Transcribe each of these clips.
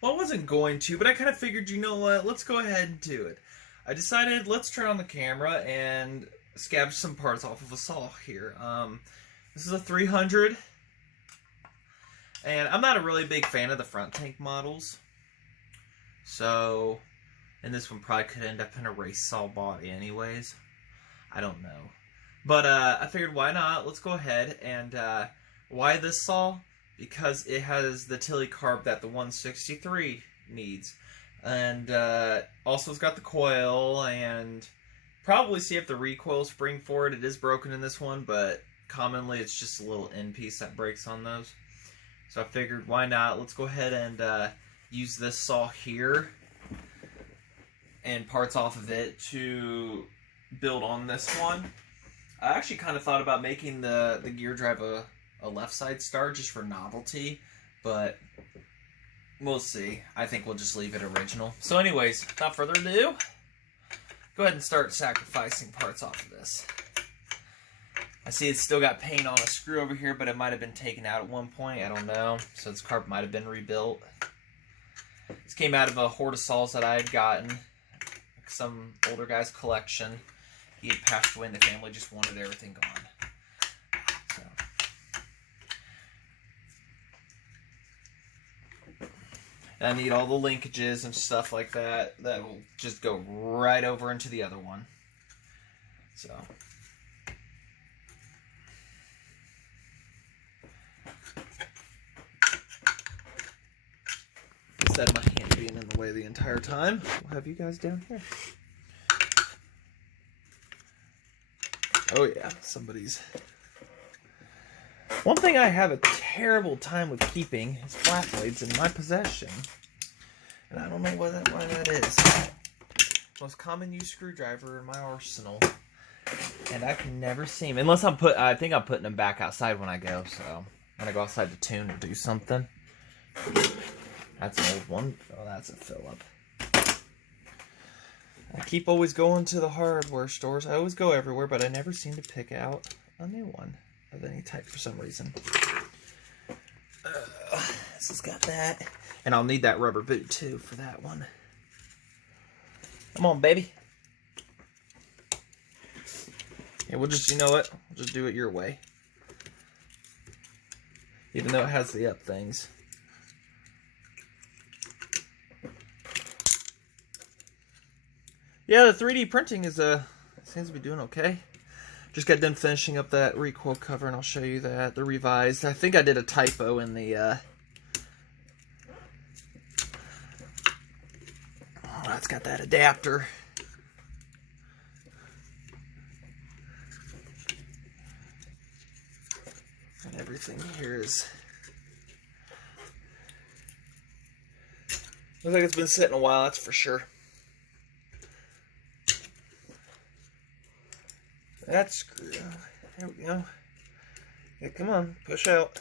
Well, I wasn't going to, but I kind of figured, you know what, let's go ahead and do it. I decided, let's turn on the camera and scavenge some parts off of a saw here. This is a 300, and I'm not a really big fan of the front tank models. So, and this one probably could end up in a race saw body anyways. I don't know. But I figured, why not? Let's go ahead and why this saw? Because it has the Tilly carb that the 163 needs. And also it's got the coil, and probably see if the recoil spring for it. It is broken in this one, but commonly it's just a little end piece that breaks on those. So I figured, why not? Let's go ahead and use this saw here and parts off of it to build on this one. I actually kind of thought about making the gear drive a left side star just for novelty, but we'll see. I think we'll just leave it original. So anyways, without further ado, go ahead and start sacrificing parts off of this. I see it's still got paint on a screw over here, but it might have been taken out at one point. I don't know. So this carb might have been rebuilt. This came out of a hoard of saws that I had gotten. Some older guy's collection. He had passed away and the family just wanted everything gone. So. I need all the linkages and stuff like that. That will just go right over into the other one. So. Instead of my hand being in the way the entire time, we'll have you guys down here. Oh yeah, somebody's... One thing I have a terrible time with keeping is flat blades in my possession. And I don't know why that is. Most common used screwdriver in my arsenal. And I can never see them. Unless I think I'm putting them back outside when I go, so... When I go outside to tune or do something. That's an old one. Oh, that's a fill-up. I keep always going to the hardware stores. I always go everywhere, but I never seem to pick out a new one of any type for some reason. This has got that. And I'll need that rubber boot, too, for that one. Come on, baby. Yeah, we'll just, you know what? We'll just do it your way. Even though it has the up things. Yeah, the 3D printing is seems to be doing okay. Just got done finishing up that recoil cover, and I'll show you that, the revised. I think I did a typo in the oh, it's got that adapter. And everything here is... Looks like it's been sitting a while, that's for sure. That's screw. There we go. Yeah, come on, push out.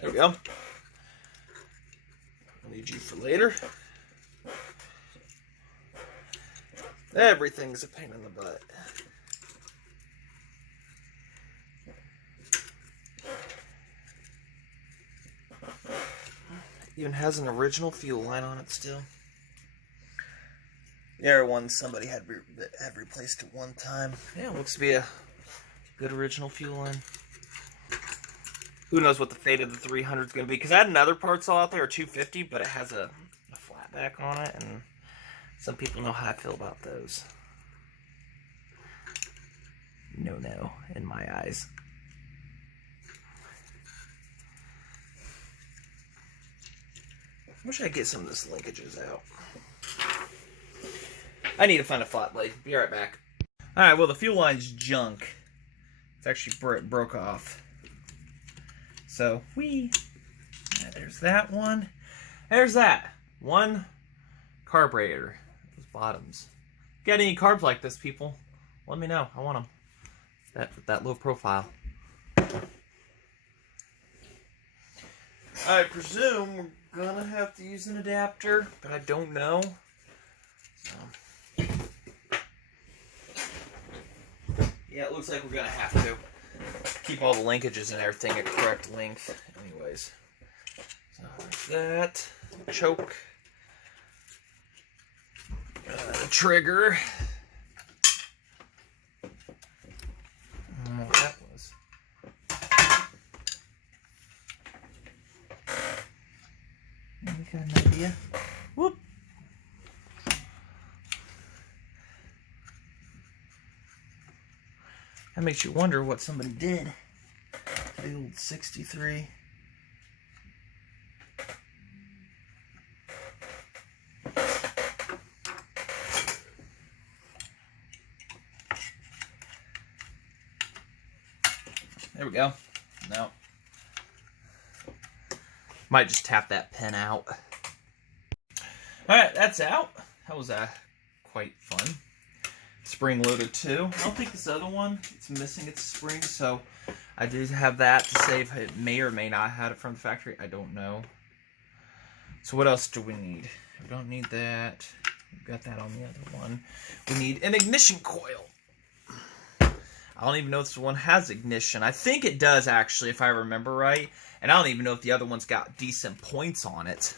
There we go. I'll need you for later. Everything's a pain in the butt. Even has an original fuel line on it still. The other one somebody had replaced at one time. Yeah, looks to be a good original fuel line. Who knows what the fate of the 300 is going to be? Because I had another part saw out there, a 250, but it has a flat back on it, and some people know how I feel about those. No, in my eyes. I wish I could get some of this linkages out. I need to find a flat blade. Be right back. Alright, well, the fuel line's junk. It's actually broke off. So, whee! Yeah, there's that one. There's that. One carburetor. Those bottoms. Got any carbs like this, people? Let me know. I want them. That low profile. I presume we're gonna have to use an adapter, but I don't know. So... Yeah, it looks like we're going to have to keep all the linkages and everything at correct length. Anyways, So like that. Choke. Trigger. I don't know what that was. You got an idea? Whoop. That makes you wonder what somebody did. The old 63. There we go. No. Might just tap that pin out. Alright, that's out. That was quite fun. Spring loaded too. I don't think this other one, it's missing its spring, so I did have that to save. It may or may not have it from the factory. I don't know. So what else do we need? We don't need that. We've got that on the other one. We need an ignition coil. I don't even know if this one has ignition. I think it does, actually, if I remember right. And I don't even know if the other one's got decent points on it.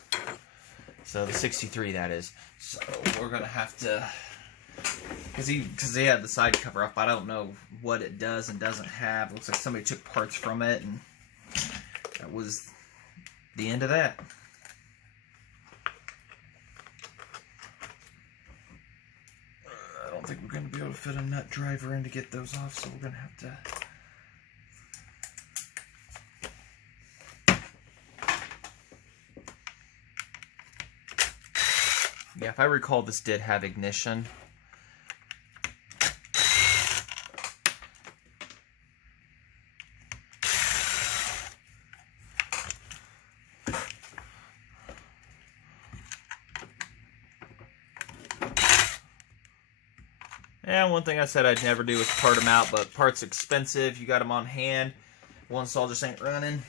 So the 63, that is. So we're going to have to... Because they had the side cover up, I don't know what it does and doesn't have. Looks like somebody took parts from it, and that was the end of that. I don't think we're going to be able to fit a nut driver in to get those off, so we're going to have to... Yeah, if I recall, this did have ignition. Yeah, one thing I said I'd never do is part them out, but parts expensive. You got them on hand. One saw just ain't running.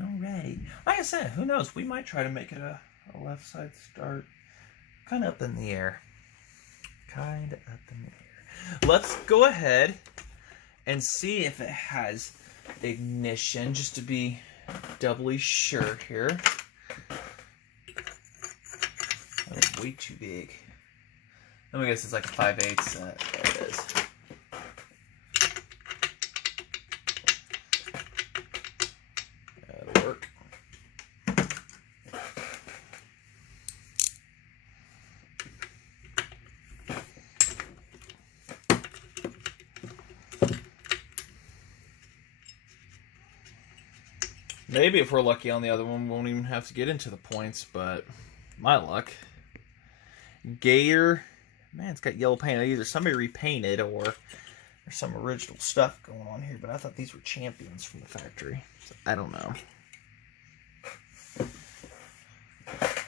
Alrighty. Like I said, who knows? We might try to make it a left side start. Kind of up in the air. Kind of up in the air. Let's go ahead and see if it has ignition, just to be doubly sure here. That's way too big. Let me guess, it's like a 5/8. There it is. That'll work. Maybe if we're lucky on the other one, we won't even have to get into the points, but my luck. Gator, man, it's got yellow paint. Either somebody repainted or there's some original stuff going on here, but I thought these were champions from the factory. So I don't know.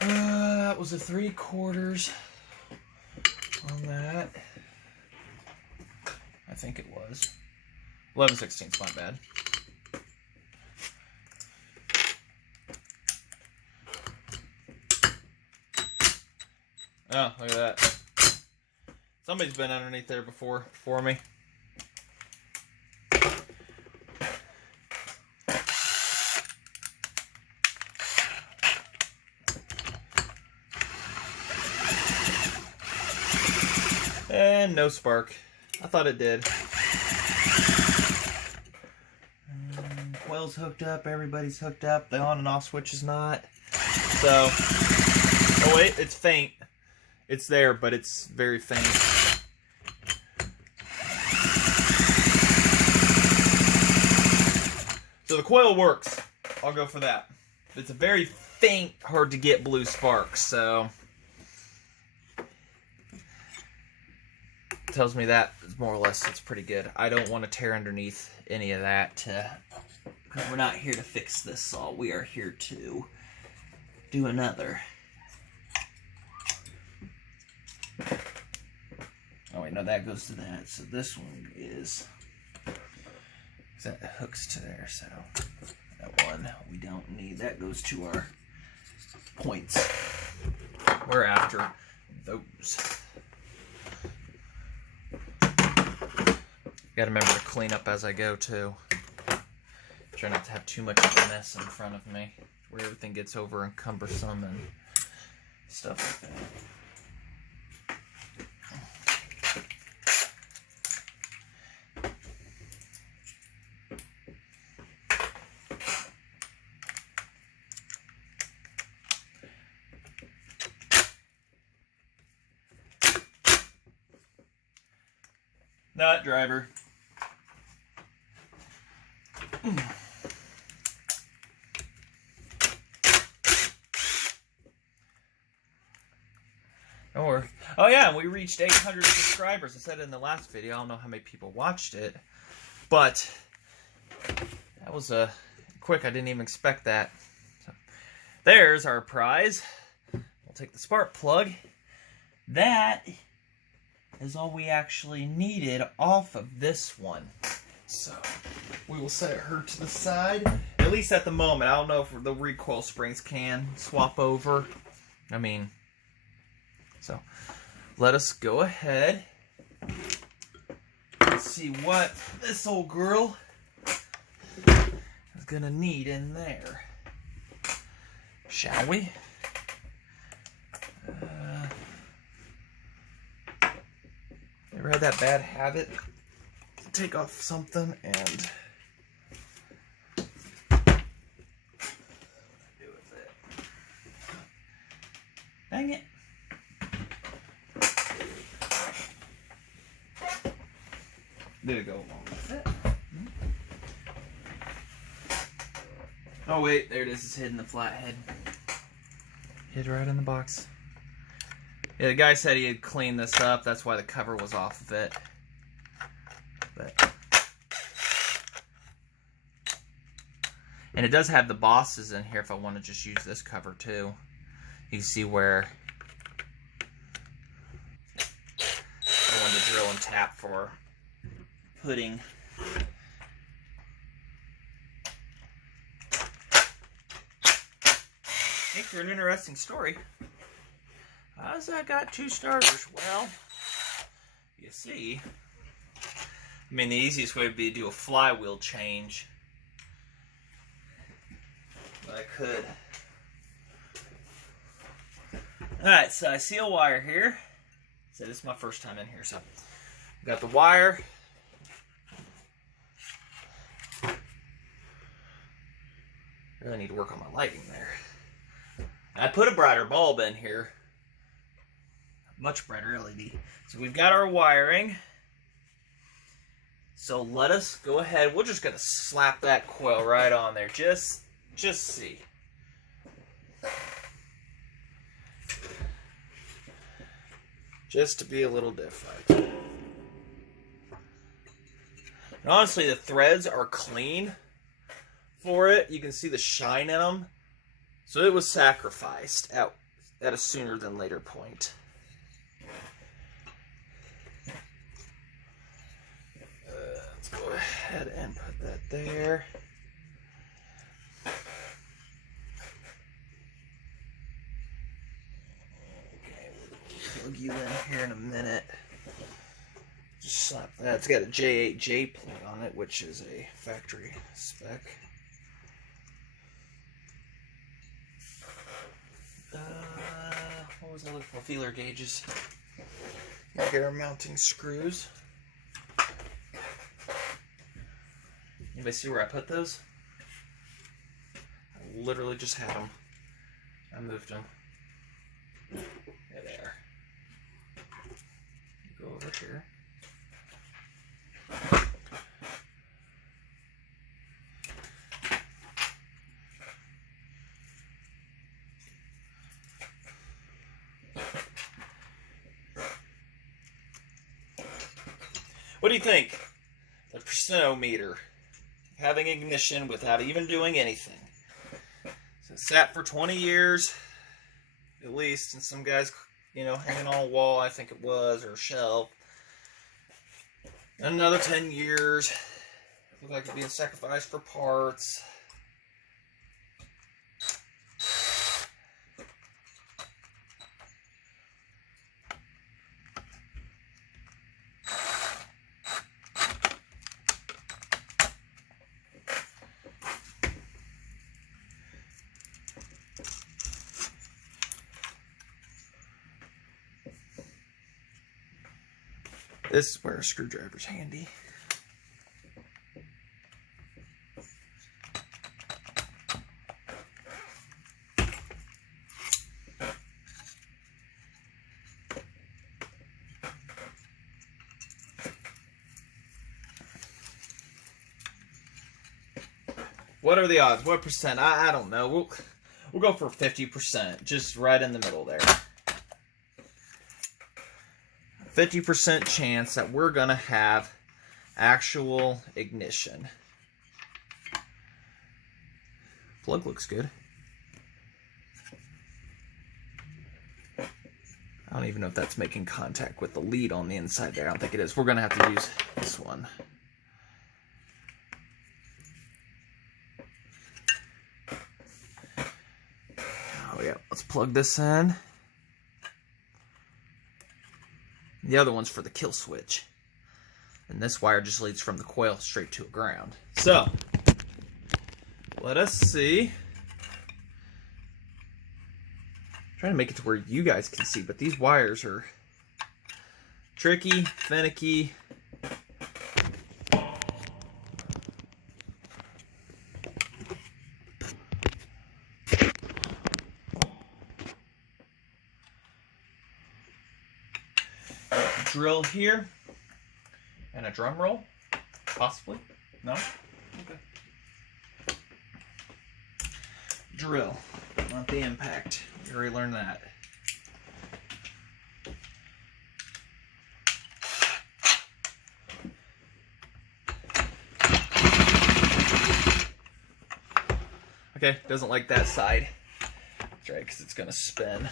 That was a 3/4 on that. I think it was 11/16. My bad. Oh, look at that. Somebody's been underneath there before me. And no spark. I thought it did. Coil's hooked up. Everybody's hooked up. The on and off switch is not. So, oh wait, it's faint. It's there, but it's very faint. So the coil works. I'll go for that. It's a very faint, hard to get blue spark, so tells me that more or less it's pretty good. I don't want to tear underneath any of that because we're not here to fix this saw. We are here to do another. Oh wait, no, that goes to that. So this one is that hooks to there. So that one we don't need. That goes to our points. We're after those. Gotta remember to clean up as I go too. Try not to have too much of a mess in front of me where everything gets over and cumbersome and stuff like that. Not driver. Don't worry. Oh yeah, we reached 800 subscribers. I said it in the last video. I don't know how many people watched it, but that was quick. I didn't even expect that. So, there's our prize. We'll take the spark plug. That is all we actually needed off of this one. So we will set her to the side, at least at the moment. I don't know if the recoil springs can swap over. I mean, so let us go ahead and see what this old girl is gonna need in there. Shall we? Ever had that bad habit? Take off something and do with it. Dang it. Did it go along with it? Oh wait, there it is. It's hidden in the flathead. Hid right in the box. Yeah, the guy said he had cleaned this up. That's why the cover was off of it. But, and it does have the bosses in here if I want to just use this cover too. You can see where I wanted to drill and tap for putting I think for an interesting story. How's that got 2 starters? Well, you see, I mean, the easiest way would be to do a flywheel change. But I could. Alright, so I see a wire here. So this is my first time in here, so got the wire. Really need to work on my lighting there. I put a brighter bulb in here. Much brighter LED. So we've got our wiring. So let us go ahead. We're just gonna slap that coil right on there. Just see. Just to be a little different. And honestly, the threads are clean for it. You can see the shine in them. So it was sacrificed at a sooner than later point. Let's go ahead and put that there. Okay, we'll plug you in here in a minute. Just slap that. It's got a J8J plate on it, which is a factory spec. What was I looking for? Feeler gauges. Air mounting screws. Anybody see where I put those? I literally just had them. I moved them. There they are. Go over here. What do you think? The percenometer. Having ignition without even doing anything. So it sat for 20 years, at least, and some guys, you know, hanging on a wall, I think it was, or a shelf. Another 10 years. Looked like it being sacrificed for parts. This is where a screwdriver's handy. What are the odds? What percent? I don't know. We'll go for 50%, just right in the middle there. 50% chance that we're gonna have actual ignition. Plug looks good. I don't even know if that's making contact with the lead on the inside there. I don't think it is. We're gonna have to use this one. Oh yeah, let's plug this in. The other one's for the kill switch. And this wire just leads from the coil straight to a ground. So, let us see. I'm trying to make it to where you guys can see, but these wires are tricky, finicky. Drill here and a drum roll, possibly. No? Okay. Drill, not the impact. We already learned that. Okay, doesn't like that side. That's right, because it's gonna spin.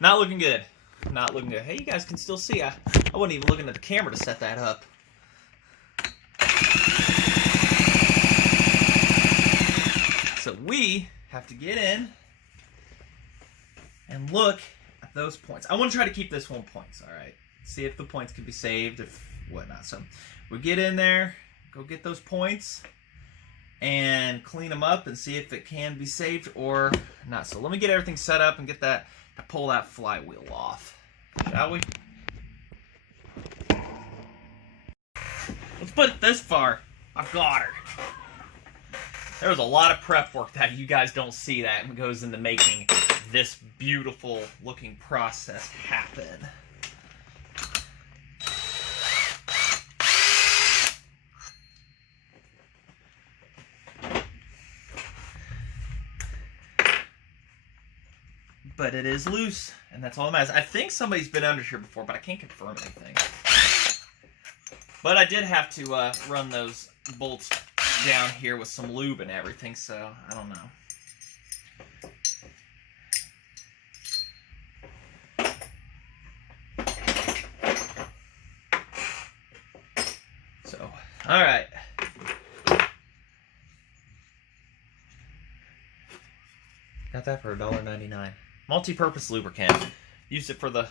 Not looking good. Not looking good. Hey, you guys can still see. I wasn't even looking at the camera to set that up. So we have to get in and look at those points. I want to try to keep this 1 point, all right? See if the points can be saved, if whatnot. So we get in there, go get those points, and clean them up and see if it can be saved or not. So let me get everything set up and get that, to pull that flywheel off. Shall we? Let's put it this far. I got her. There was a lot of prep work that you guys don't see that goes into making this beautiful looking process happen. But it is loose, and that's all that matters. I think somebody's been under here before, but I can't confirm anything. But I did have to run those bolts down here with some lube and everything, so I don't know. So, all right. Got that for $1.99. Multi-purpose lubricant. Used it for the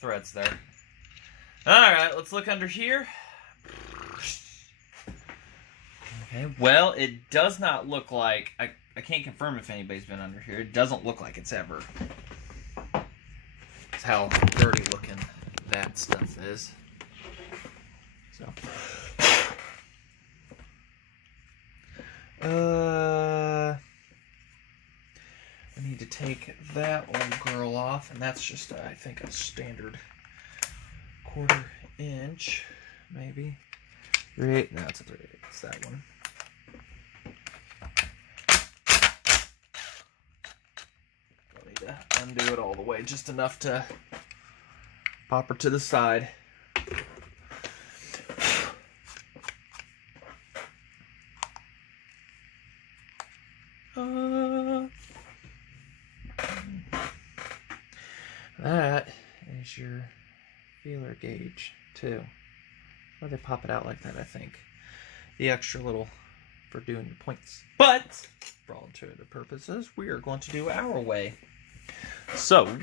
threads there. Alright, let's look under here. Okay, well, it does not look like... I can't confirm if anybody's been under here. It doesn't look like it's ever... That's how dirty looking that stuff is. So... I need to take that old girl off, and that's just, I think, a standard 1/4 inch, maybe. 3/8? No, it's a 3/8. It's that one. Don't need to undo it all the way, just enough to pop her to the side. That is your feeler gauge too. Why they pop it out like that, I think. The extra little for doing your points. But for all intended purposes, we are going to do our way. So let's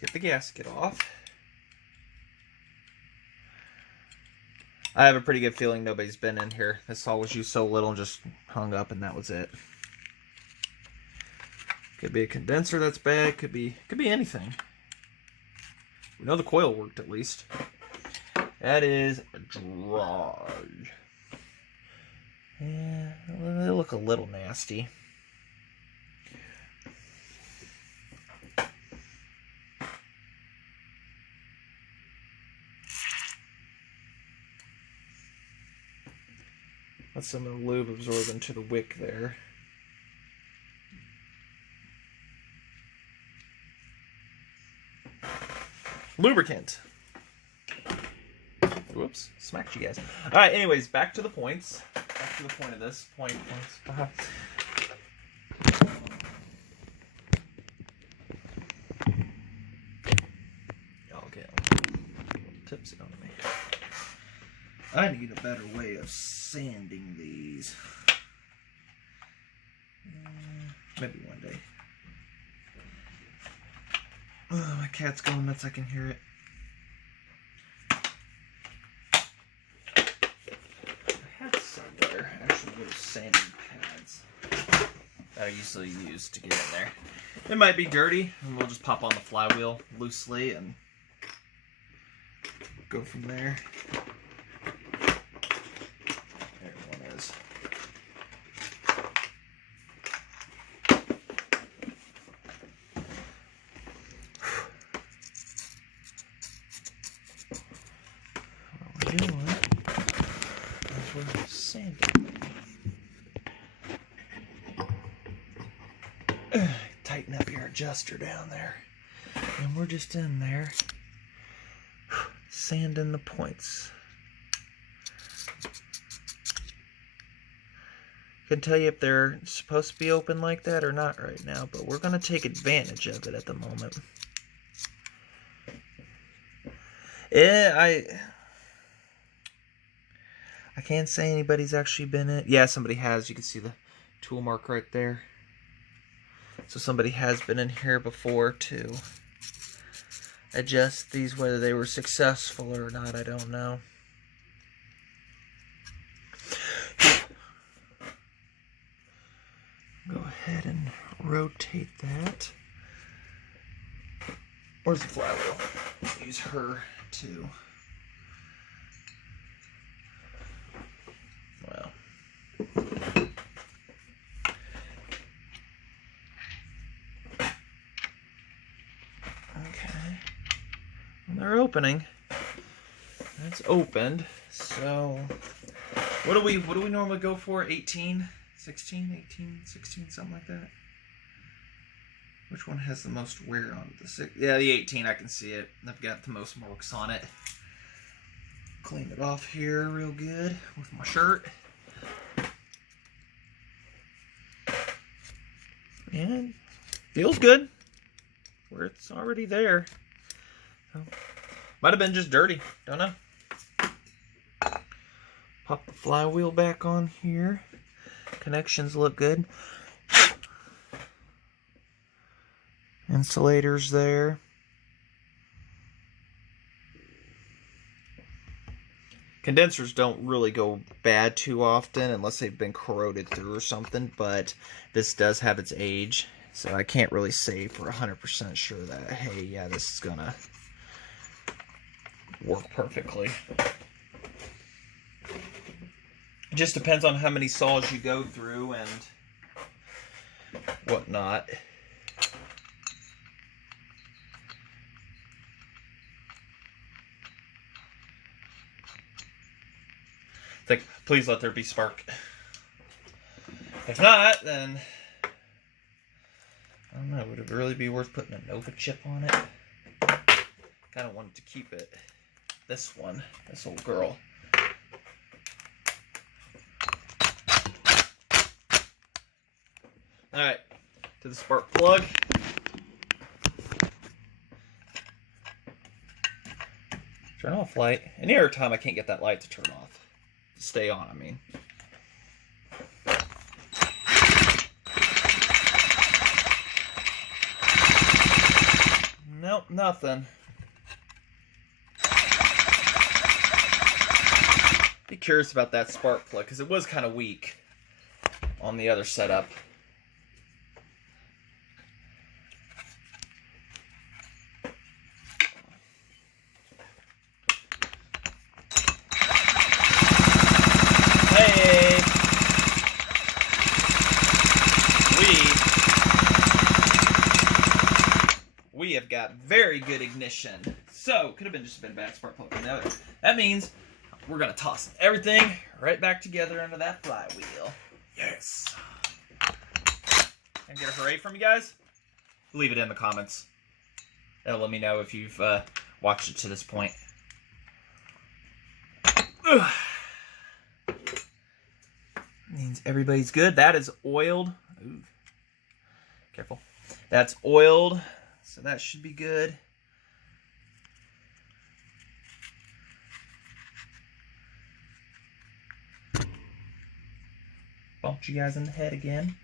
get the gasket off. I have a pretty good feeling nobody's been in here. This saw was used so little and just hung up, and that was it. Could be a condenser that's bad. Could be anything. We know the coil worked at least. That is dry. Yeah, they look a little nasty. Let some of the lube absorb into the wick there. Lubricant. Whoops, smacked you guys. All right, anyways, back to the points. Back to the point of this. Points. Y'all get a little tipsy on me. I need a better way of sanding these. Maybe one day. Oh, my cat's going nuts. I can hear it. Actually little sanding pads that I usually use to get in there. It might be dirty, and we'll just pop on the flywheel loosely and go from there. There one is. What we're doing is we're sanding. Tighten up your adjuster down there. And we're just in there sanding the points. Couldn't tell you if they're supposed to be open like that or not right now, but we're going to take advantage of it at the moment. Yeah, I can't say anybody's actually been in. Yeah, somebody has. You can see the tool mark right there. So somebody has been in here before to adjust these. Whether they were successful or not, I don't know. Go ahead and rotate that. Where's the flywheel? Use her too. Well. Okay. Well, they're opening. That's opened. So what do we normally go for? 18, 16, 18, 16, something like that. Which one has the most wear on it? Yeah, the 18, I can see it. I've got the most marks on it. Clean it off here real good with my shirt. And feels good where it's already there. So, might have been just dirty. Don't know. Pop the flywheel back on here. Connections look good. Insulators there. Condensers don't really go bad too often unless they've been corroded through or something, but this does have its age, so I can't really say for 100% sure that, hey, yeah, this is gonna work perfectly. It just depends on how many saws you go through and whatnot. It's like, please let there be spark. If not, then I don't know. Would it really be worth putting a Nova chip on it? Kind of wanted to keep it. This one, this old girl. All right, to the spark plug. Turn off light. Any other time I can't get that light to turn off. To stay on, I mean. Nope, nothing. Be curious about that spark plug because it was kind of weak on the other setup. good ignition. So, could have been just a bit of bad spark plug. Now, that means we're going to toss everything right back together under that flywheel. Yes. Can I get a hooray from you guys? Leave it in the comments. That'll let me know if you've watched it to this point. Ugh. Means everybody's good. That is oiled. Ooh. Careful. That's oiled, so that should be good. Bumped you guys in the head again.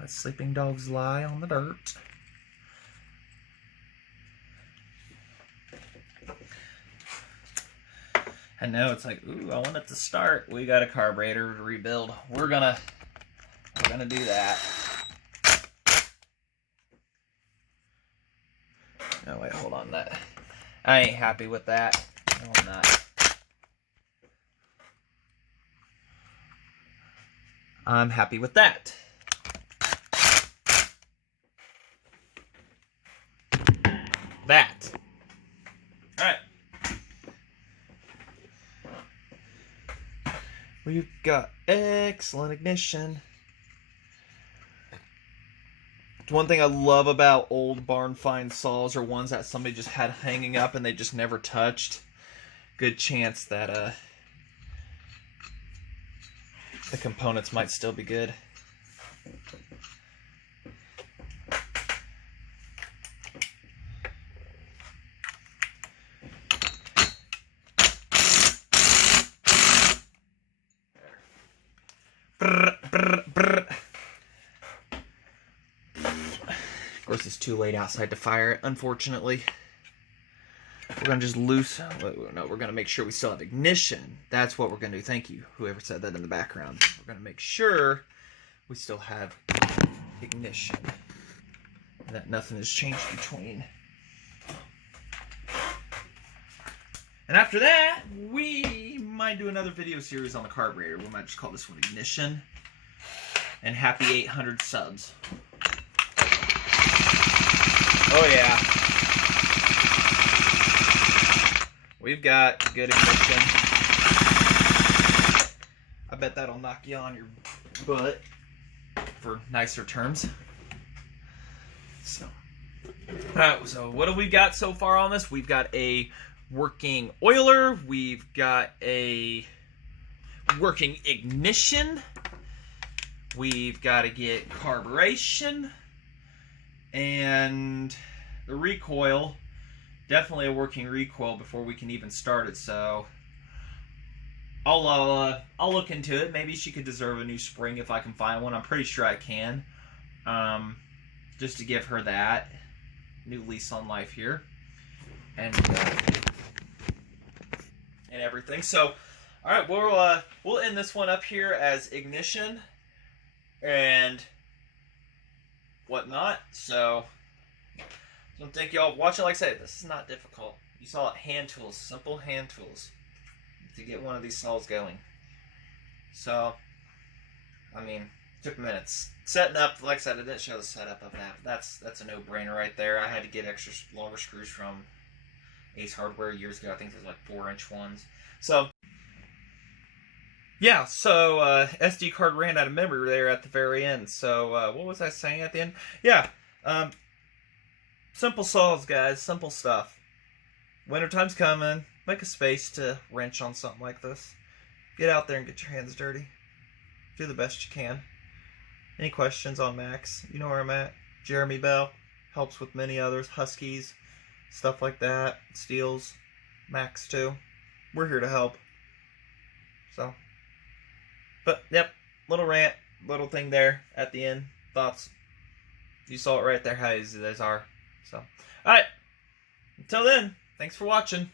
Let sleeping dogs lie on the dirt. I know it's like, ooh, I want it to start. We got a carburetor to rebuild. We're gonna do that. No, wait, hold on. That I ain't happy with that. No, I'm not. I'm happy with that. That. All right. We've got excellent ignition. One thing I love about old barn find saws are ones that somebody just had hanging up and they just never touched. Good chance that the components might still be good. Brr, brr, brr. Of course, it's too late outside to fire it, unfortunately. We're going to just no, we're going to make sure we still have ignition. That's what we're going to do. Thank you, whoever said that in the background. We're going to make sure we still have ignition. And that nothing has changed between. And after that, we might do another video series on the carburetor. We might just call this one Ignition. And happy 800 subs. Oh yeah. We've got good ignition. I bet that'll knock you on your butt for nicer terms. So, alright, so what have we got so far on this? We've got a working oiler. We've got a working ignition. We've got to get carburation. And the recoil, definitely a working recoil before we can even start it. So I'll look into it. Maybe she could deserve a new spring if I can find one. I'm pretty sure I can. Just to give her that new lease on life here, and everything. So, all right, we'll end this one up here as ignition and whatnot. So thank you all for watching. Like I said, this is not difficult. You saw it, hand tools, simple hand tools to get one of these saws going. So, I mean, took minutes. Setting up, like I said, I didn't show the setup of that. That's a no-brainer right there. I had to get extra longer screws from Ace Hardware years ago. I think there's like 4-inch ones. So, yeah, so SD card ran out of memory there at the very end. So, what was I saying at the end? Yeah, simple saws, guys. Simple stuff. Wintertime's coming. Make a space to wrench on something like this. Get out there and get your hands dirty. Do the best you can. Any questions on Max? You know where I'm at. Jeremy Bell helps with many others. Huskies, stuff like that. Steels, Max too. We're here to help. So, but yep, little rant, little thing there at the end. Thoughts. You saw it right there how easy those are. So, all right. Until then, thanks for watching.